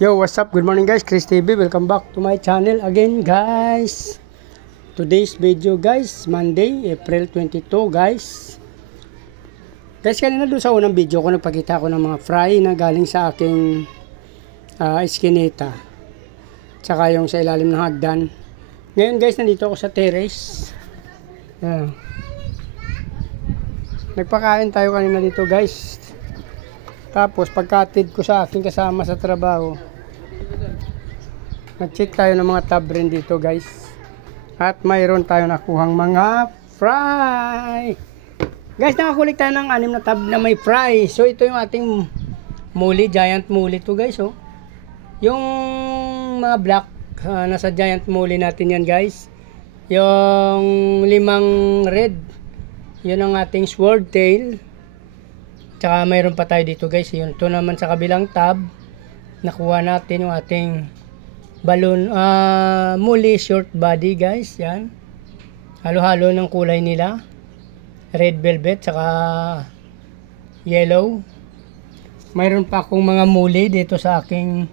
Yo, what's up? Good morning guys, Chris TV. Welcome back to my channel again guys. Today's video guys, Monday, April 22 guys. Guys, kanina doon sa unang video ko nagpakita ko ng mga fry na galing sa aking eskinita. Tsaka yung sa ilalim ng hagdan. Ngayon guys, nandito ako sa terrace. Nagpakain tayo kanina dito guys. Tapos pagkatid ko sa aking kasama sa trabaho, nag-check tayo ng mga tab rin dito guys. At mayroon tayo nakuhang mga fry. Guys, nakakulik tayo ng 6 na tab na may fry. So ito yung ating muli, giant muli to guys. Oh. Yung mga black, nasa giant muli natin yan guys. Yung 5 red, yun ang ating swordtail. Tsaka mayroon pa tayo dito guys. Yun, ito naman sa kabilang tab, nakuha natin yung ating balloon, muli short body guys. Yan, halo-halo ng kulay nila, red velvet tsaka yellow. Mayroon pa akong mga muli dito sa aking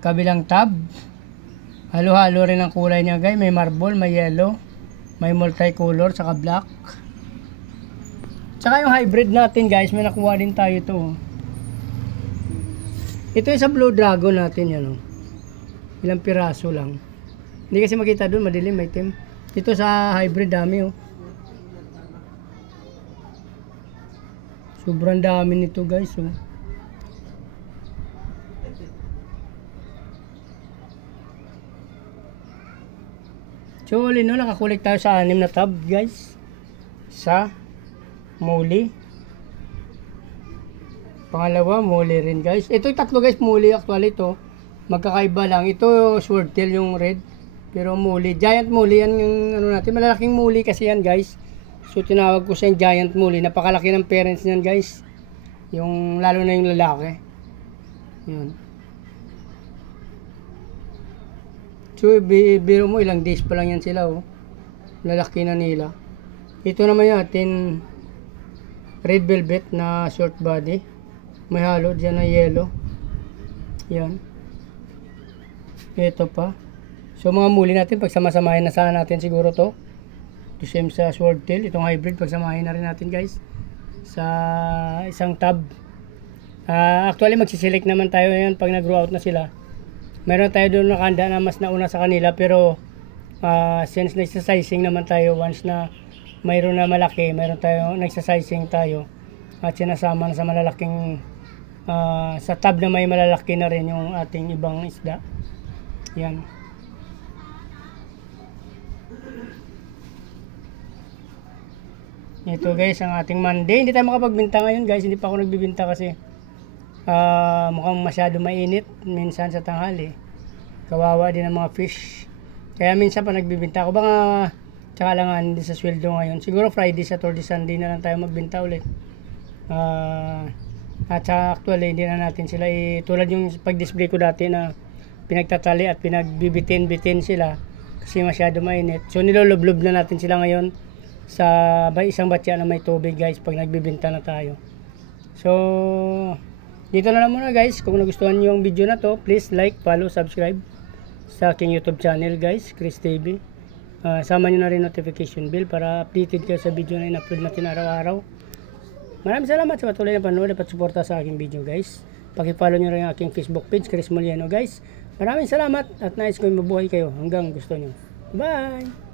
kabilang tab, halo-halo rin ang kulay niya guys. May marble, may yellow, may multicolor tsaka black. Tsaka yung hybrid natin guys, may nakuha din tayo ito. Ito yung sa blue dragon natin yan. Oh. Ilang piraso lang. Hindi kasi makita doon, madilim, may itim. Ito sa hybrid dami. Oh. Sobrang dami nito guys. Oh. So, no, nakakulik tayo sa 6 na tab guys. Sa muli. Pangalawa, muli rin guys. Ito yung tatlo guys, muli actually ito. Magkakaiba lang. Ito swordtail yung red. Pero muli, giant muli yan yung ano natin. Malalaking muli kasi yan guys. So tinawag ko siya yung giant muli. Napakalaki ng parents niyan guys. Yung lalo na yung lalaki. Yun. So biro mo ilang days pa lang yan sila oh. Lalaki na nila. Ito naman yung atin red velvet na short body. May halo dyan na yellow. Yan. Ito pa. So mga muli natin, pagsama-samahin na sana natin siguro to. To same sa swordtail. Itong hybrid, pagsamahin na rin natin guys. Sa isang tab. Actually magsiselect naman tayo yan pag nag-grow out na sila. Meron tayo doon nakanda na mas nauna sa kanila. Pero since nagsasizing naman tayo once na mayroon na malaki, mayroon tayo, nagsasizing tayo at sinasama na sa malalaking sa tab na may malalaki na rin yung ating ibang isda. Yan. Ito guys ang ating Monday. Hindi tayo makapagbinta ngayon guys, hindi pa ako nagbibinta kasi mukhang masyado mainit minsan sa tanghali. Kawawa din ang mga fish. Kaya minsan pa nagbibinta ako. Baka tsaka lang hindi sa sweldo ngayon. Siguro Friday, Saturday, Sunday na lang tayo magbenta ulit. At saka actually hindi na natin sila tulad yung pag-display ko dati na pinagtatali at pinagbibitin-bitin sila kasi masyado mainit. So niloloblob na natin sila ngayon sa isang batya na may tubig guys pag nagbibenta na tayo. So dito na lang muna guys. Kung nagustuhan nyo yung video na to, please like, follow, subscribe sa aking YouTube channel guys, Chris TV. Sama nyo na rin notification bell para updated kayo sa video na in-upload natin araw-araw. Maraming salamat sa patuloy na panood at suporta sa aking video guys. Paki-follow nyo rin ang aking Facebook page, Chris Moliano guys. Maraming salamat at nais ko mabuhay kayo hanggang gusto nyo. Bye!